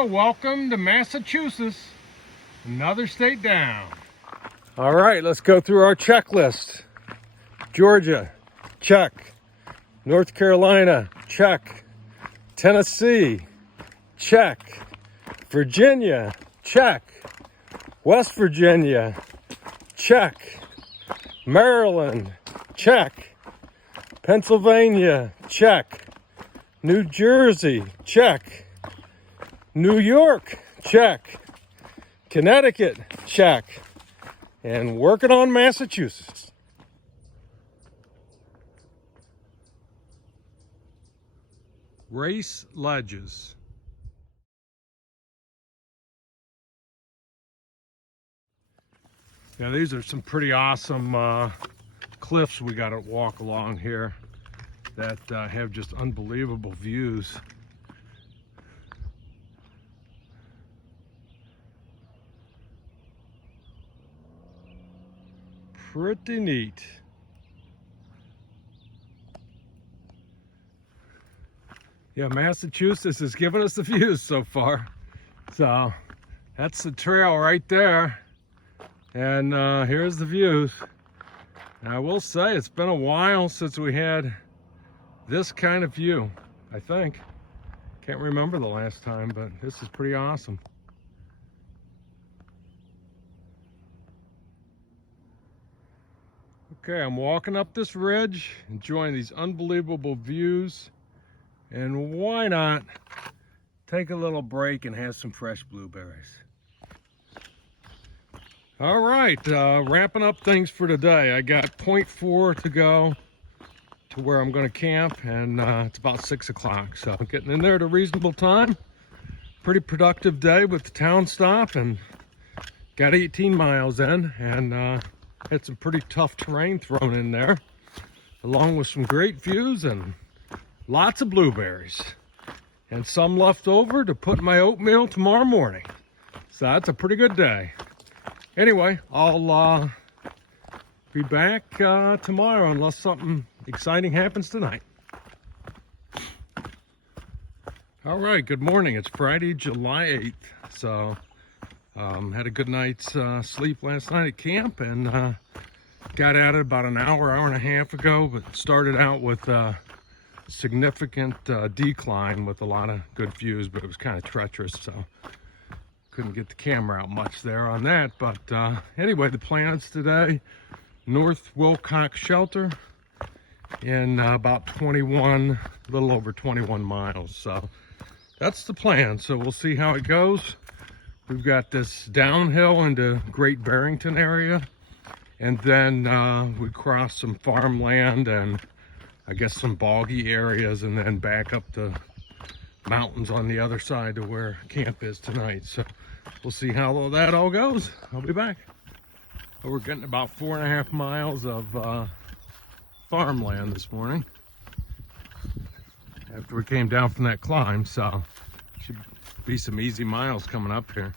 go. Welcome to Massachusetts, another state down. All right, let's go through our checklist. Georgia, check. North Carolina, check. Tennessee, check. Virginia, check. West Virginia, check. Maryland, check. Pennsylvania, check. New Jersey, check. New York, check. Connecticut, check. And working on Massachusetts. Race ledges. Yeah, these are some pretty awesome cliffs we got to walk along here that have just unbelievable views. Pretty neat. Yeah, Massachusetts has given us the views so far. So that's the trail right there. And here's the views. And I will say it's been a while since we had this kind of view, I think. Can't remember the last time, but this is pretty awesome. Okay, I'm walking up this ridge, enjoying these unbelievable views. And why not take a little break and have some fresh blueberries? All right, wrapping up things for today. I got 0.4 to go to where I'm going to camp, and it's about 6 o'clock. So I'm getting in there at a reasonable time. Pretty productive day with the town stop, and got 18 miles in, and had some pretty tough terrain thrown in there, along with some great views and lots of blueberries. And some left over to put in my oatmeal tomorrow morning. So that's a pretty good day. Anyway, I'll be back tomorrow unless something exciting happens tonight. All right, good morning. It's Friday, July 8th. So had a good night's sleep last night at camp, and got at it about an hour and a half ago, but started out with significant decline with a lot of good views, but it was kind of treacherous, so couldn't get the camera out much there on that. But anyway, the plans today: North Wilcox Shelter in about 21, a little over 21 miles. So that's the plan. So we'll see how it goes. We've got this downhill into Great Barrington area, and then we cross some farmland and I guess some boggy areas, and then back up the mountains on the other side to where camp is tonight. So we'll see how that all goes. I'll be back. We're getting about 4.5 miles of farmland this morning after we came down from that climb, so should be some easy miles coming up here.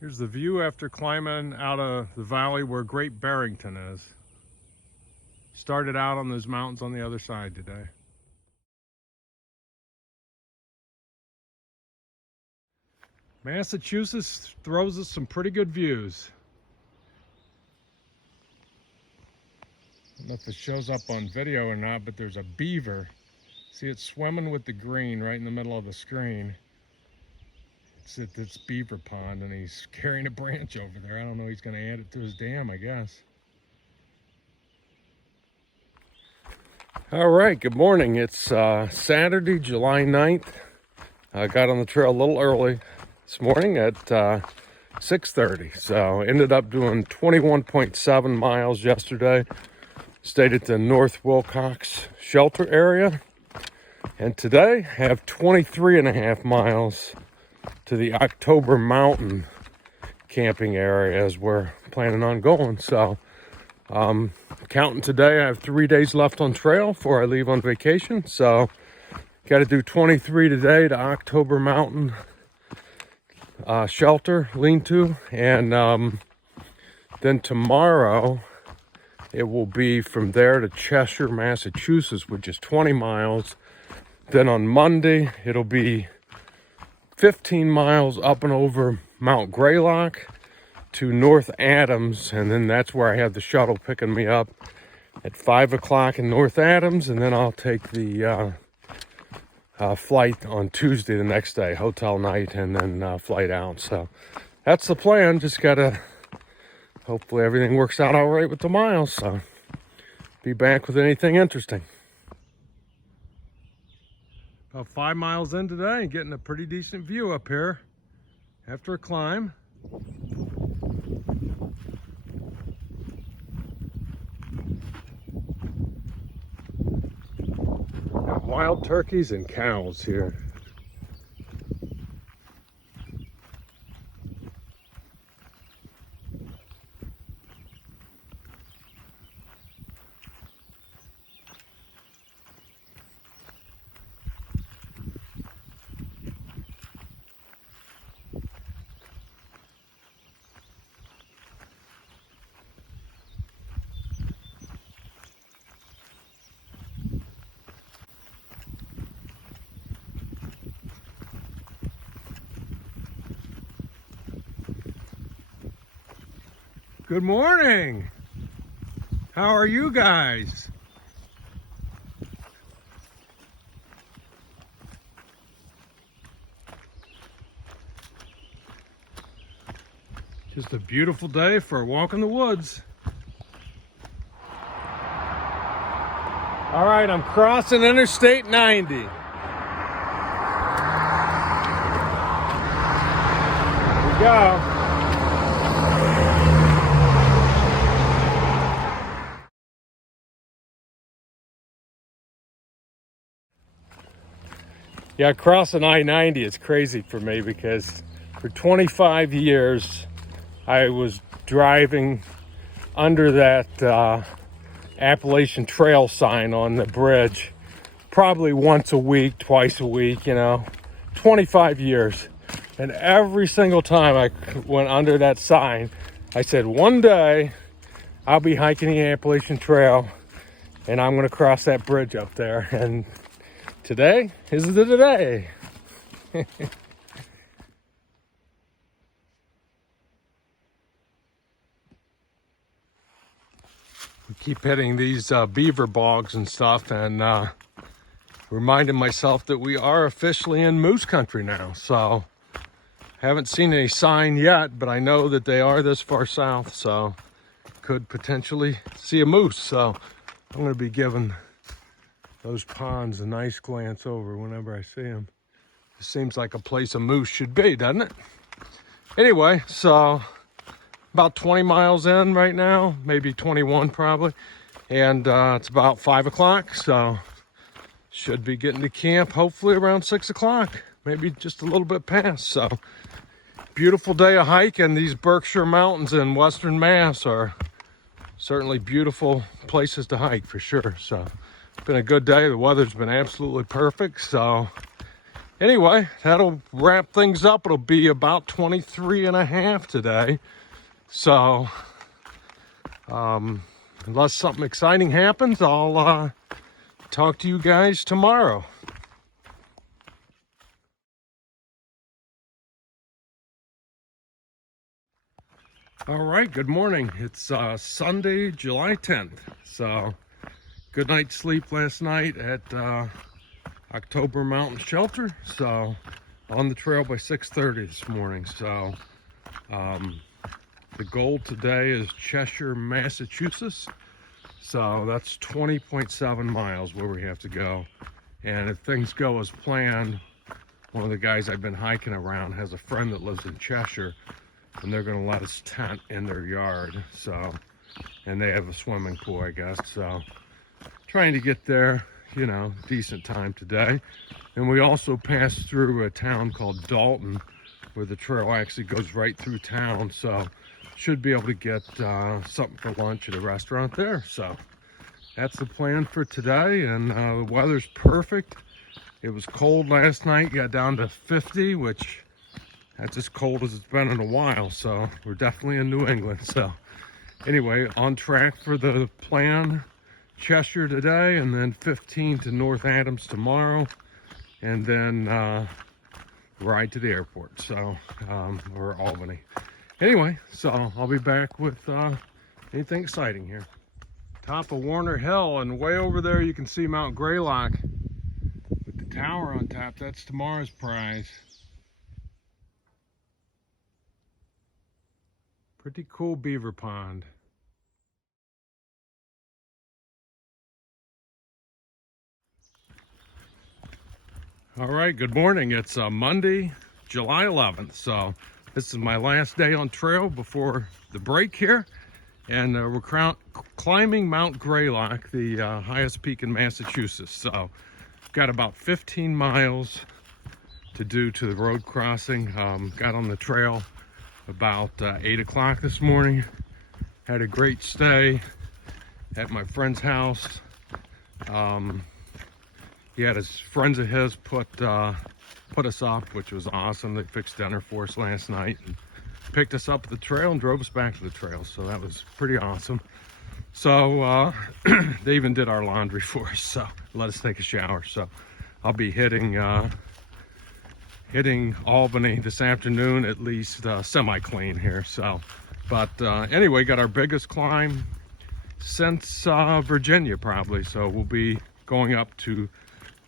Here's the view after climbing out of the valley where Great Barrington is. Started out on those mountains on the other side today. Massachusetts throws us some pretty good views. I don't know if it shows up on video or not, but there's a beaver. See it swimming with the green right in the middle of the screen. It's at this beaver pond, and he's carrying a branch over there. I don't know, he's going to add it to his dam, I guess. All right, good morning. It's Saturday, July 9th. I got on the trail a little early this morning at 6:30. So ended up doing 21.7 miles yesterday. Stayed at the North Wilcox Shelter area. And today have 23.5 miles to the October Mountain camping area as we're planning on going. So counting today, I have 3 days left on trail before I leave on vacation. So got to do 23 today to October Mountain shelter, lean-to, and then tomorrow it will be from there to Cheshire, Massachusetts, which is 20 miles. Then on Monday, it'll be 15 miles up and over Mount Greylock to North Adams, and then that's where I have the shuttle picking me up at 5 o'clock in North Adams, and then I'll take the flight on Tuesday the next day, hotel night, and then flight out. So that's the plan. Just gotta, hopefully everything works out all right with the miles, so be back with anything interesting. About 5 miles in today and getting a pretty decent view up here after a climb. Got wild turkeys and cows here. Good morning. How are you guys? Just a beautiful day for a walk in the woods. All right, I'm crossing Interstate 90. Here we go. Yeah, crossing I-90 is crazy for me because for 25 years I was driving under that Appalachian Trail sign on the bridge probably once a week, twice a week, 25 years. And every single time I went under that sign, I said, one day I'll be hiking the Appalachian Trail and I'm going to cross that bridge up there. And today is the day. We keep hitting these beaver bogs and stuff, and reminding myself that we are officially in moose country now. So haven't seen any sign yet, but I know that they are this far south, so could potentially see a moose. So I'm going to be giving those ponds a nice glance over whenever I see them. It seems like a place a moose should be, doesn't it? Anyway, so about 20 miles in right now, maybe 21 probably, and it's about 5 o'clock, so should be getting to camp hopefully around 6 o'clock, maybe just a little bit past. So beautiful day of hiking. These Berkshire Mountains in Western Mass are certainly beautiful places to hike for sure. So it's been a good day. The weather's been absolutely perfect. So anyway, that'll wrap things up. It'll be about 23 and a half today. So unless something exciting happens, I'll talk to you guys tomorrow. All right, good morning. It's Sunday, July 10th. So good night's sleep last night at October Mountain Shelter. So on the trail by 6:30 this morning. So the goal today is Cheshire, Massachusetts. So that's 20.7 miles where we have to go. And if things go as planned, one of the guys I've been hiking around has a friend that lives in Cheshire, and they're going to let us tent in their yard. So, and they have a swimming pool, I guess. So trying to get there, decent time today. And we also passed through a town called Dalton, where the trail actually goes right through town. So should be able to get something for lunch at a restaurant there. So that's the plan for today. And the weather's perfect. It was cold last night, got down to 50, which that's as cold as it's been in a while. So we're definitely in New England. So anyway, on track for the plan Cheshire today, and then 15 to North Adams tomorrow, and then ride to the airport, so or Albany. Anyway, so I'll be back with anything exciting here. Top of Warner Hill, and way over there you can see Mount Greylock with the tower on top. That's tomorrow's prize. Pretty cool beaver pond. All right, good morning. It's Monday, July 11th. So this is my last day on trail before the break here. And we're climbing Mount Greylock, the highest peak in Massachusetts. So got about 15 miles to do to the road crossing. Got on the trail about 8 o'clock this morning. Had a great stay at my friend's house. He had friends of his put us up, which was awesome. They fixed dinner for us last night and picked us up at the trail and drove us back to the trail. So that was pretty awesome. So they even did our laundry for us, so let us take a shower. So I'll be hitting Albany this afternoon, at least semi-clean here. So, but anyway, got our biggest climb since Virginia probably. So we'll be going up to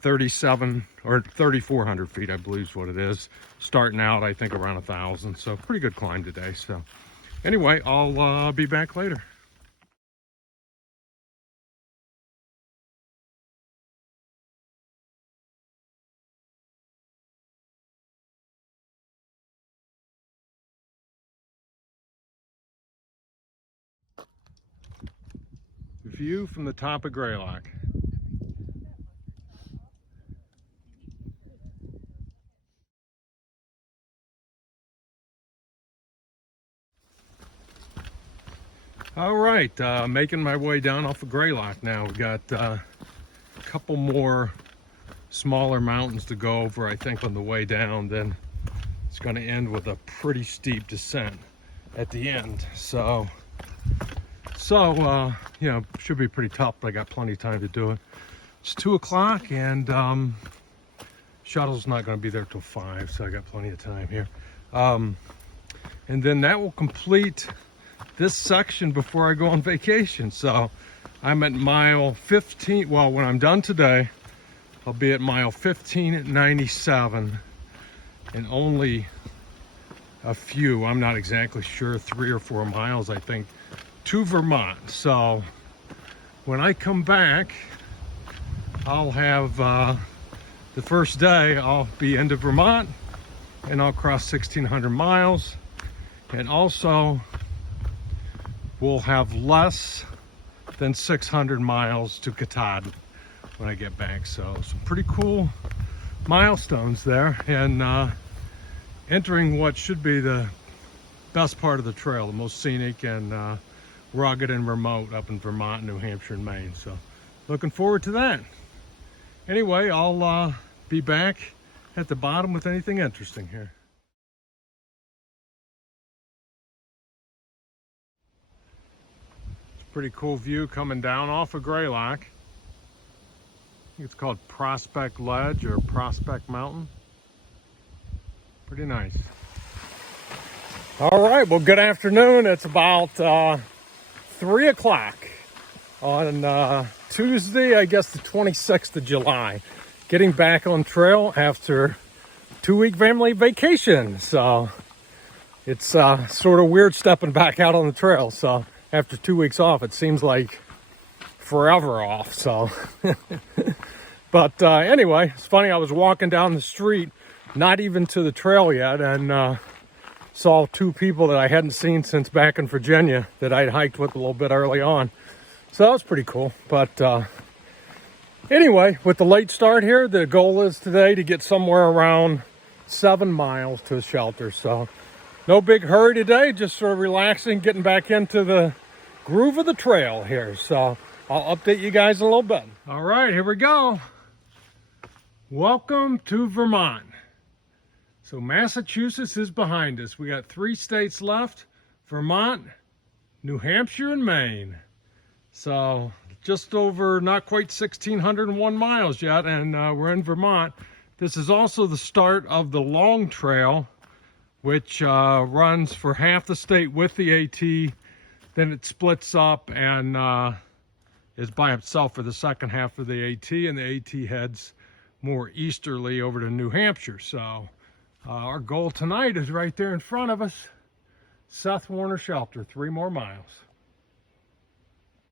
37 or 3,400 feet, I believe is what it is. Starting out, I think around 1,000. So pretty good climb today. So anyway, I'll be back later. View from the top of Greylock. All right, making my way down off of Greylock now. We got a couple more smaller mountains to go over, I think, on the way down. Then it's going to end with a pretty steep descent at the end. So you know, should be pretty tough, but I got plenty of time to do it. It's 2 o'clock, and shuttle's not going to be there till 5, so I got plenty of time here. And then that will complete this section before I go on vacation. So I'm at mile 15. Well, when I'm done today, I'll be at mile 15 at 97, and only a few, I'm not exactly sure, 3 or 4 miles, I think, to Vermont. So when I come back, I'll have the first day I'll be into Vermont, and I'll cross 1,600 miles, and also we'll have less than 600 miles to Katahdin when I get back. So some pretty cool milestones there, and entering what should be the best part of the trail, the most scenic and rugged and remote up in Vermont, New Hampshire, and Maine. So looking forward to that. Anyway, I'll be back at the bottom with anything interesting here. Pretty cool view coming down off of Greylock. I think it's called Prospect Ledge or Prospect Mountain. Pretty nice. All right, well, good afternoon. It's about 3 o'clock on Tuesday, I guess the 26th of July. Getting back on trail after 2-week family vacation. So it's sort of weird stepping back out on the trail. So after 2 weeks off, it seems like forever off. So, but anyway, it's funny. I was walking down the street, not even to the trail yet, and saw 2 people that I hadn't seen since back in Virginia that I'd hiked with a little bit early on. So that was pretty cool. But anyway, with the late start here, the goal is today to get somewhere around 7 miles to the shelter. So no big hurry today, just sort of relaxing, getting back into the groove of the trail here. So I'll update you guys in a little bit. All right, here we go. Welcome to Vermont. So Massachusetts is behind us. We got 3 states left: Vermont, New Hampshire and Maine. So just over, not quite 1,601 miles yet, and we're in Vermont. This is also the start of the Long Trail, which runs for half the state with the AT, then it splits up and is by itself for the second half of the AT, and the AT heads more easterly over to New Hampshire. So our goal tonight is right there in front of us, Seth Warner Shelter, 3 more miles.